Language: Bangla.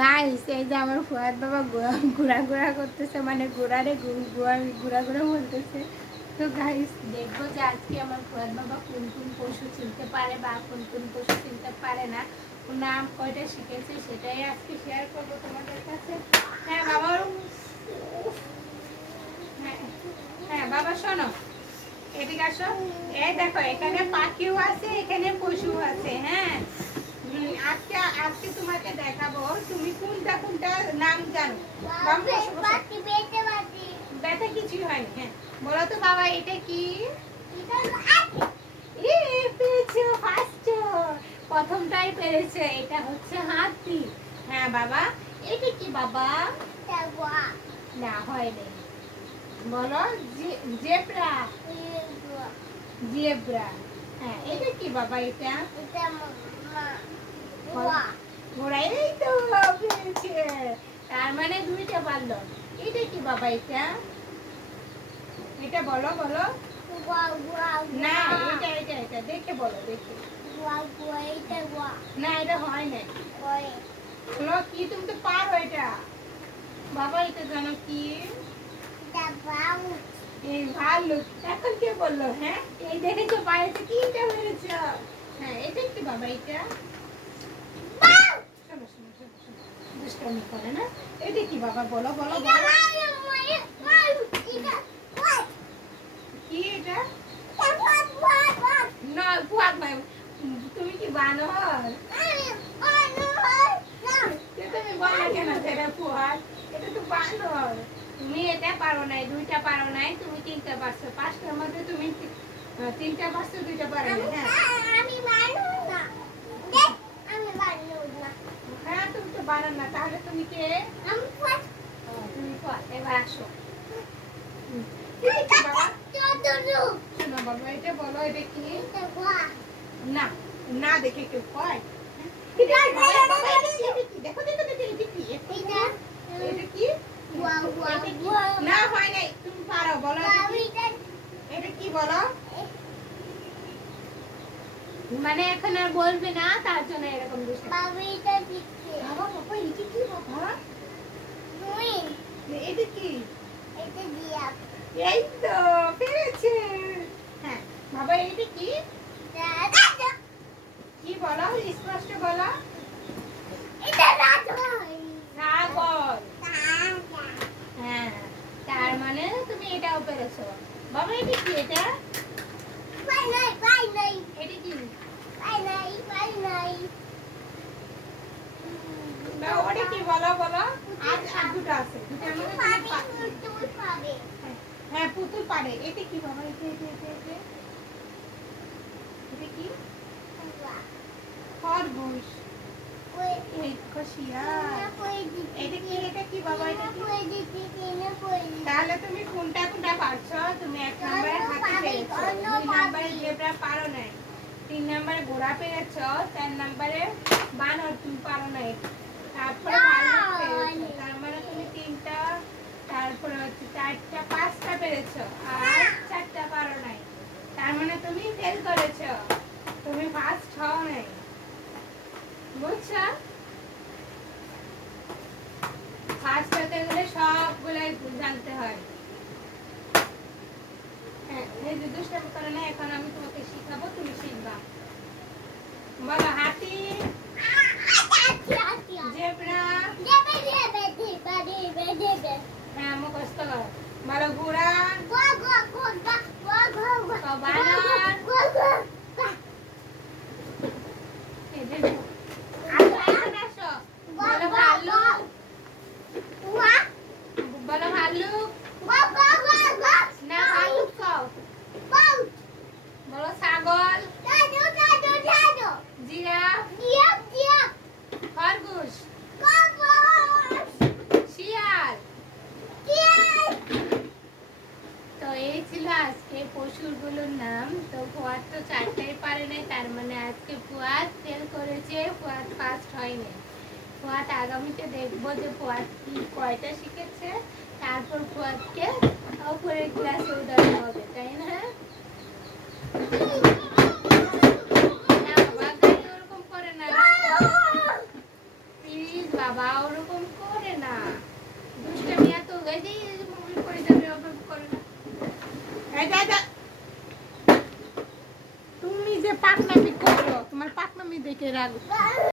গাইস এই যে আমার ফুয়াদ বাবা ঘোরা করতেছে, মানে ঘোরারে ঘোরা বলতেছে। তো গাইস দেখবো যে আজকে আমার ফুয়াদ বাবা কোন কোন পশু চিনতে পারে বা কোন কোন পশু চিনতে পারে না, ওর নাম কয়টা শিখেছে সেটাই আজকে শেয়ার করবো তোমাদের কাছে। হ্যাঁ বাবা, হ্যাঁ হ্যাঁ বাবা শোনো, এদিকে আসো। এই দেখো এখানে পাখিও আছে, এখানে পশু আছে। হ্যাঁ আজকে আজকে তোমাকে দেখাবো তুমি কোনটা কোনটা নাম জানো। ব্যথা কিছুই হয়নি। হ্যাঁ বলো তো বাবা, এটা কি? পেরেছো, ফার্স্ট প্রথমটাই পেরেছে, এটা হচ্ছে হাতি। হ্যাঁ বাবা, এটা কি বাবা? না হয়নি। বলো জেব্রা। জেব্রা। হ্যাঁ এটা কি বাবা? এটা ঘোড়াই তো পেরেছে, তার মানে দুইটা পারলো। এটা কি বাবা? এটা এটা বলো বলো। না এটা এটা এটা দেখে বলো, দেখে। না এটা হয় না। বলো কি, তুমি তো পারো এটা বাবা। এটা জানো কি? এই ভালো। এখন কে বললো? হ্যাঁ এই দেখেছো পায়েছে তিনটা মেরেছ। হ্যাঁ এটা কি বাবা? এটা শোনো শোনো শোনো শোনো, দুষ্টামি করে না। এটা কি বাবা? বলো বলো বলো। কি এটা? না ফুয়াদ ভাই, তুমি কি বানর? তুমি বলো কেন সেটা ফুয়াদ? এটা তো বানর। তুমি এটা পারো নাই, দুইটা পারো নাই, তুমি তিনটা পারছো। পাঁচটার মধ্যে তুমি তিনটা পারছো, দুইটা পারো নাই। হ্যাঁ তুমি তো বানান না, তাহলে তুমি কে? তুমি ফুয়াদ। এবার আসো। শোনো বাবা, এটা বলো, এটা কি? না না দেখে কেউ কয়? দেখো দেখো দেখো, এটা কি? এটা কি? না হয় নাই, তুমি পারো। বলো এটা কি বলো। মানে এখন আর বলবে না, তার জন্য এরকম দুষ্ট। বাবা এটা কি বাবা? এটা কি? এই তো পেরেছে। হ্যাঁ বাবা, এটা কি? কি বলো, স্পষ্ট বলো। ছাগল। হ্যাঁ তার মানে তুমি এটাও পেরেছো বাবা। এটা কি? এটা এটা কি? ওটা কি বলো বলো। আর আর দুটো আছে, দুটোর মধ্যে হ্যাঁ পুতুল পারে। এটা কি বাবা? এটা এটা এটা এটা এটা কি? খরগোশ। এটা কি বাবা? এটা কি? তাহলে তুমি কোনটা কোনটা পারছো? তুমি এক নম্বরে হাতি পেরেছো, দুই নম্বরে জেব্রা পারো নাই, তিন নম্বরে ঘোড়া পেরেছো, চার নম্বরে বানর তুমি পারো নাই, তারপরে ভাল্লুক পেরেছো। তার মানে তুমি তিনটা, তারপরে হচ্ছে চারটা, পাঁচটা পেরেছো আর চারটা পারো নাই। তার মানে তুমি ফেল করেছো, তুমি ফার্স্ট হও নাই। বুঝছো? ফার্স্ট হতে গেলে সবগুলাই জানতে হয়। হ্যাঁ এই যে দুষ্টামি করে না, এখন আমি তোমাকে শিখাবো, তুমি শিখবা। বলো হাতি, জেব্রা। হ্যাঁ মুখস্থ করো। বলো ঘোড়া, বানর। এই যে আসো এখানে আসো। বলো ভাল্লুক, বলো ভাল্লুক। না ভাল্লুক কও। বলো ছাগল, জিরাফ, খরগোশ, শিয়াল। তো এই ছিল আজকে পশুগুলোর নাম। তো ফুয়াদ তো চারটাই পারে নাই, তার মানে আজকে ফুয়াদ ফেল করেছে, ফুয়াদ ফার্স্ট হয়নি। ফুয়াদ আগামীতে দেখবো যে ফুয়াদ কি কয়টা শিখেছে, তারপর ফুয়াদকে উপরের ক্লাসে উঠানো হবে, তাই না? না বাবা, গাড়ি ওরকম করে না, প্লিজ বাবা। ওরকম করে না, দুষ্টামি এত এই যে মোবাইল করে যাবে অভাব করে না। এই যা তুমি যে পাকনামি করো, তোমার পাকনামি দেখে রাগ